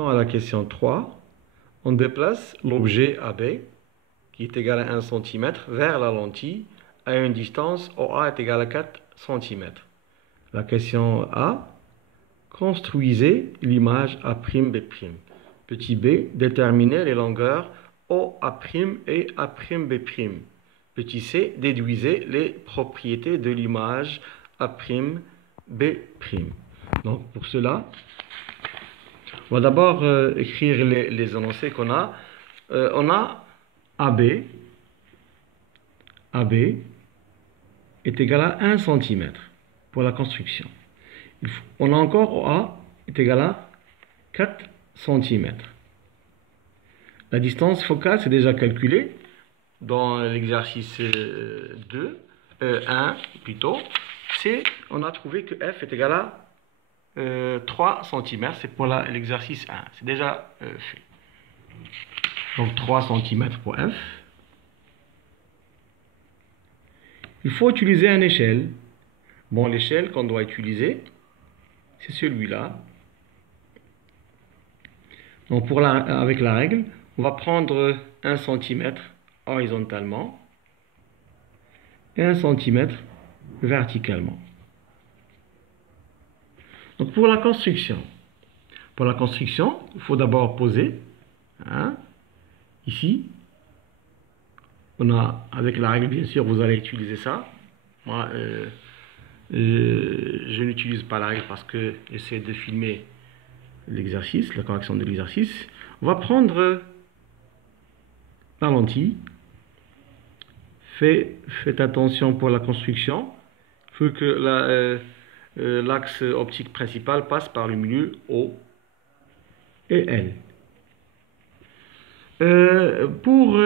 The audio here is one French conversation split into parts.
maintenant à la question 3. On déplace l'objet AB, qui est égal à 1 cm, vers la lentille à une distance OA est égale à 4 cm. La question A. Construisez l'image A'B'. Petit b, déterminez les longueurs OA' et A'B'. Petit c, déduisez les propriétés de l'image A'B'. Donc pour cela, on va d'abord écrire les énoncés qu'on a. On a AB est égal à 1 cm pour la construction. On a encore OA est égal à 4 cm. La distance focale, c'est déjà calculé dans l'exercice 1 plutôt. On a trouvé que F est égal à 3 cm. C'est pour l'exercice 1. C'est déjà fait. Donc 3 cm pour F. Il faut utiliser une échelle. Bon, l'échelle qu'on doit utiliser, c'est celui-là. Donc avec la règle, on va prendre 1 cm horizontalement et 1 cm verticalement. Donc pour la construction, il faut d'abord poser. Ici, on a, avec la règle, bien sûr, vous allez utiliser ça. Moi, je n'utilise pas la règle parce que j'essaie de filmer l'exercice, la correction de l'exercice. On va prendre la lentille. Faites attention pour la construction. Il faut que l'axe optique principal passe par le milieu O et L. Pour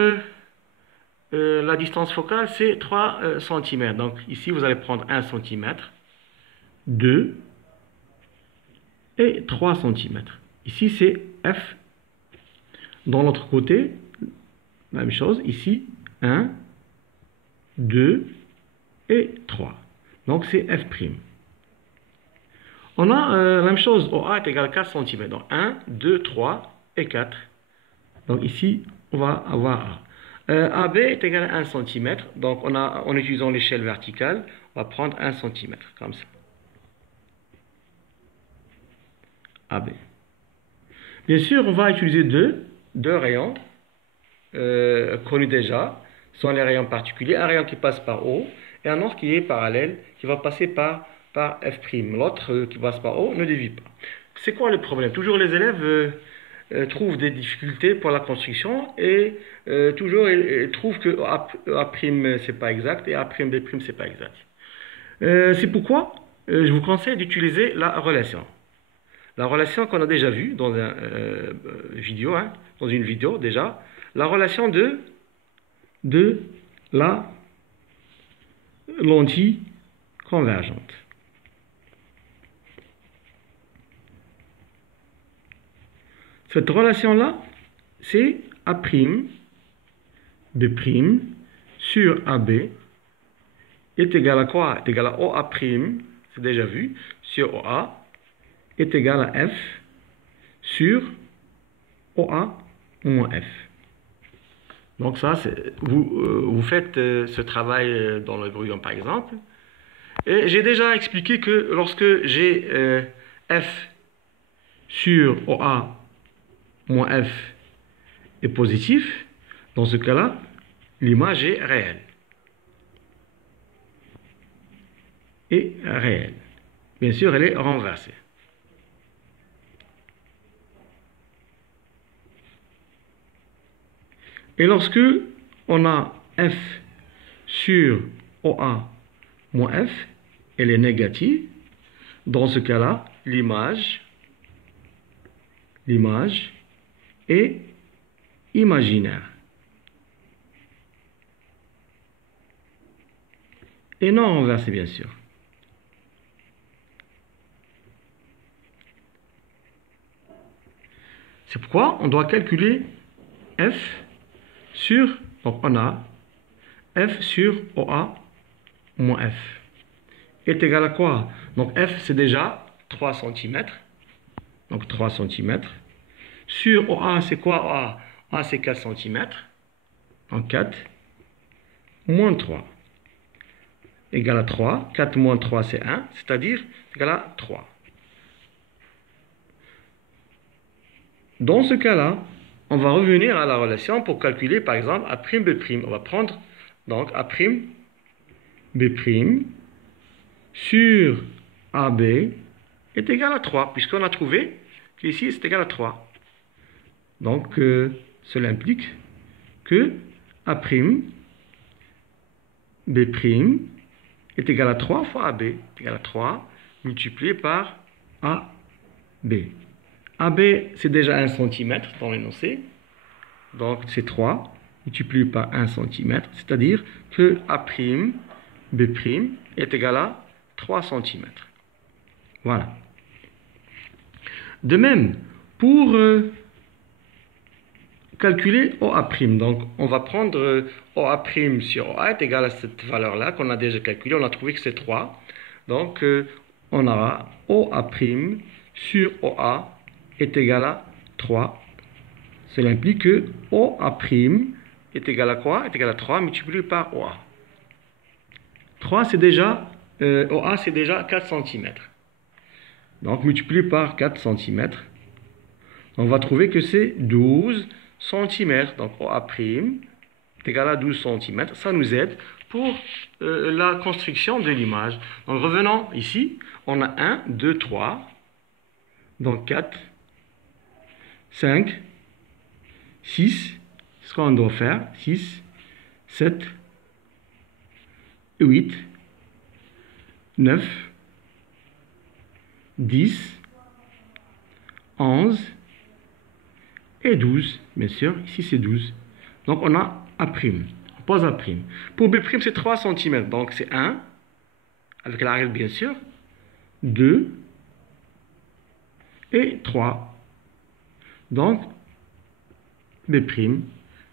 la distance focale, c'est 3 cm. Donc ici, vous allez prendre 1 cm, 2 et 3 cm. Ici, c'est F. Dans l'autre côté, la même chose. Ici, 1, 2 et 3. Donc c'est F'. On a la même chose. OA est égal à 4 cm. Donc 1, 2, 3 et 4. Donc ici, on va avoir A. AB est égal à 1 cm. Donc en utilisant l'échelle verticale, on va prendre 1 cm, comme ça. AB. Bien sûr, on va utiliser deux rayons connus déjà. Ce sont les rayons particuliers. Un rayon qui passe par O et un autre qui est parallèle, qui va passer par F'. L'autre qui passe par O ne dévie pas. C'est quoi le problème? Toujours les élèves trouvent des difficultés pour la construction et toujours ils trouvent que A' c'est pas exact et A'B' c'est pas exact. C'est pourquoi je vous conseille d'utiliser la relation. La relation qu'on a déjà vue dans une vidéo déjà, la relation de la lentille convergente. Cette relation-là, c'est A'B' sur AB est égal à quoi? Est égal à OA', c'est déjà vu, sur OA est égal à F sur OA moins F. Donc ça, vous faites ce travail dans le brouillon par exemple. Et j'ai déjà expliqué que lorsque j'ai F sur OA moins F est positif, dans ce cas-là, l'image est réelle. Bien sûr, elle est renversée. Et lorsque on a F sur OA moins F, elle est négative, dans ce cas-là, l'image est imaginaire. Et non renversée, bien sûr. C'est pourquoi on doit calculer F sur, donc on a F sur OA moins F est égal à quoi? Donc F c'est déjà 3 cm. Donc 3 cm Sur OA, c'est quoi OA? OA, c'est 4 cm. Donc 4 moins 3 égale à 3. 4 moins 3, c'est 1, c'est-à-dire égal à 3. Dans ce cas-là, on va revenir à la relation pour calculer, par exemple, A'B'. On va prendre donc A'B' sur AB est égal à 3, puisqu'on a trouvé qu'ici c'est égal à 3. Donc, cela implique que A'B' est égal à 3 fois AB, est égal à 3 multiplié par AB. AB, c'est déjà 1 cm dans l'énoncé, donc c'est 3 multiplié par 1 cm, c'est-à-dire que A'B' est égal à 3 cm. Voilà. De même, pour calculer OA', donc on va prendre OA' sur OA est égal à cette valeur-là qu'on a déjà calculée, on a trouvé que c'est 3. Donc on aura OA' sur OA est égal à 3. Cela implique que OA' est égal à quoi? Est égal à 3 multiplié par OA. 3, c'est déjà, OA, c'est déjà 4 cm. Donc, multiplié par 4 cm, on va trouver que c'est 12 cm. Donc, OA' est égal à 12 cm. Ça nous aide pour la construction de l'image. Donc, revenons ici. On a 1, 2, 3. Donc, 4, 5, 6. C'est ce qu'on doit faire. 6, 7, 8, 9, 10, 11 et 12. Bien sûr, ici c'est 12. Donc on a A'. On pose A'. Pour B', c'est 3 cm. Donc c'est 1, avec la règle bien sûr, 2 et 3. Donc B',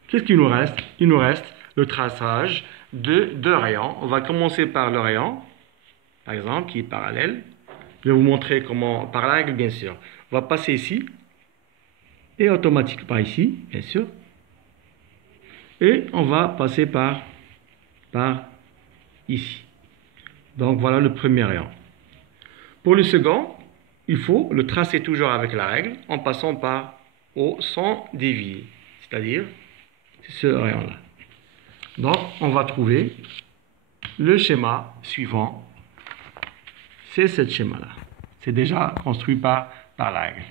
qu'est-ce qu'il nous reste? Il nous reste le traçage de deux rayons. On va commencer par le rayon, par exemple, qui est parallèle. Je vais vous montrer comment, par la règle bien sûr. On va passer ici, et automatiquement par ici, bien sûr. Et on va passer par ici. Donc voilà le premier rayon. Pour le second, il faut le tracer toujours avec la règle, en passant par O sans dévier. C'est-à-dire, c'est ce rayon-là. Donc, on va trouver le schéma suivant. C'est ce schéma-là. C'est déjà construit par la règle.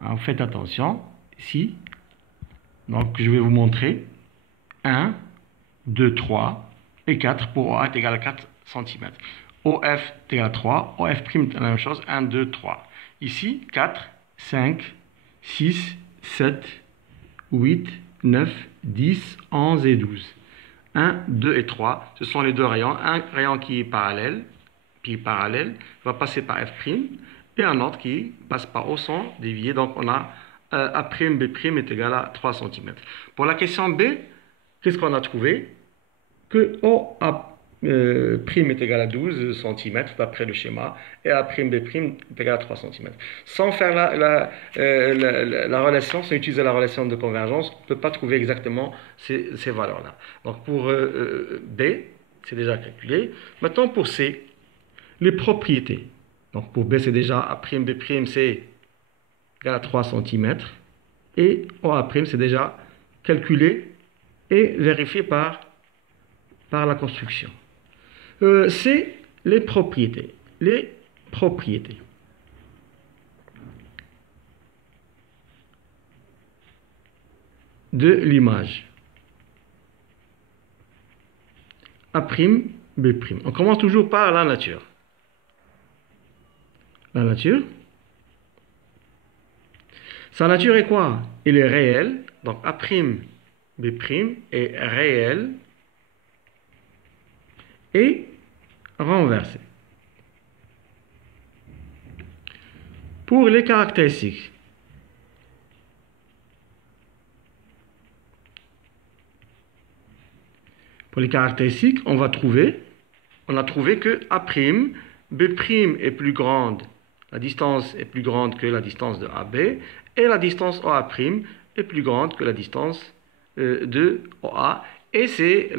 Alors, faites attention. Ici, donc je vais vous montrer. 1, 2, 3 et 4 pour OA est égal à 4 cm. OF est égal à 3. OF' est la même chose. 1, 2, 3. Ici, 4, 5, 6, 7, 8, 9, 10, 11 et 12. 1, 2 et 3, ce sont les deux rayons. Un rayon qui est parallèle, va passer par F', et un autre qui passe par O sans dévier. Donc on a A'B' est égal à 3 cm. Pour la question B, qu'est-ce qu'on a trouvé? Que OA' est égal à 12 cm d'après le schéma, et A'B' est égal à 3 cm. Sans faire la relation, sans utiliser la relation de convergence, on ne peut pas trouver exactement ces valeurs-là. Donc pour B, c'est déjà calculé. Maintenant pour C, les propriétés. Donc pour B, c'est déjà A'B' c'est égal à 3 cm, et OA' c'est déjà calculé et vérifié par la construction. C'est les propriétés. Les propriétés. De l'image. A'B'. On commence toujours par la nature. La nature. Sa nature est quoi? Il est réel. Donc A'B' est réel et renversé. Pour les caractéristiques, on a trouvé que A'B' est plus grande, la distance est plus grande que la distance de AB, et la distance OA' est plus grande que la distance de OA. Et c'est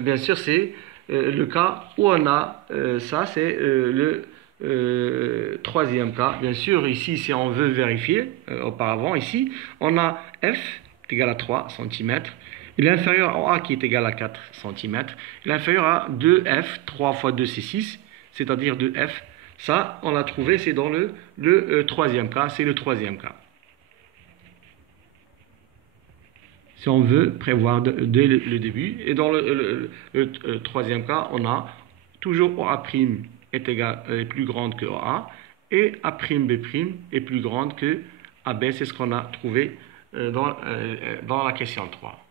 bien sûr, c'est le cas où on a ça, c'est le troisième cas. Bien sûr, ici, si on veut vérifier, auparavant, ici, on a F est égal à 3 cm. Il est inférieur à A qui est égal à 4 cm. Il est inférieur à 2F, 3 fois 2 c'est 6, c'est-à-dire 2F. Ça, on l'a trouvé, c'est dans le troisième cas, c'est le troisième cas. Si on veut prévoir dès le début. Et dans le troisième cas, on a toujours OA' est plus grande que OA et A'B' est plus grande que AB. C'est ce qu'on a trouvé dans la question 3.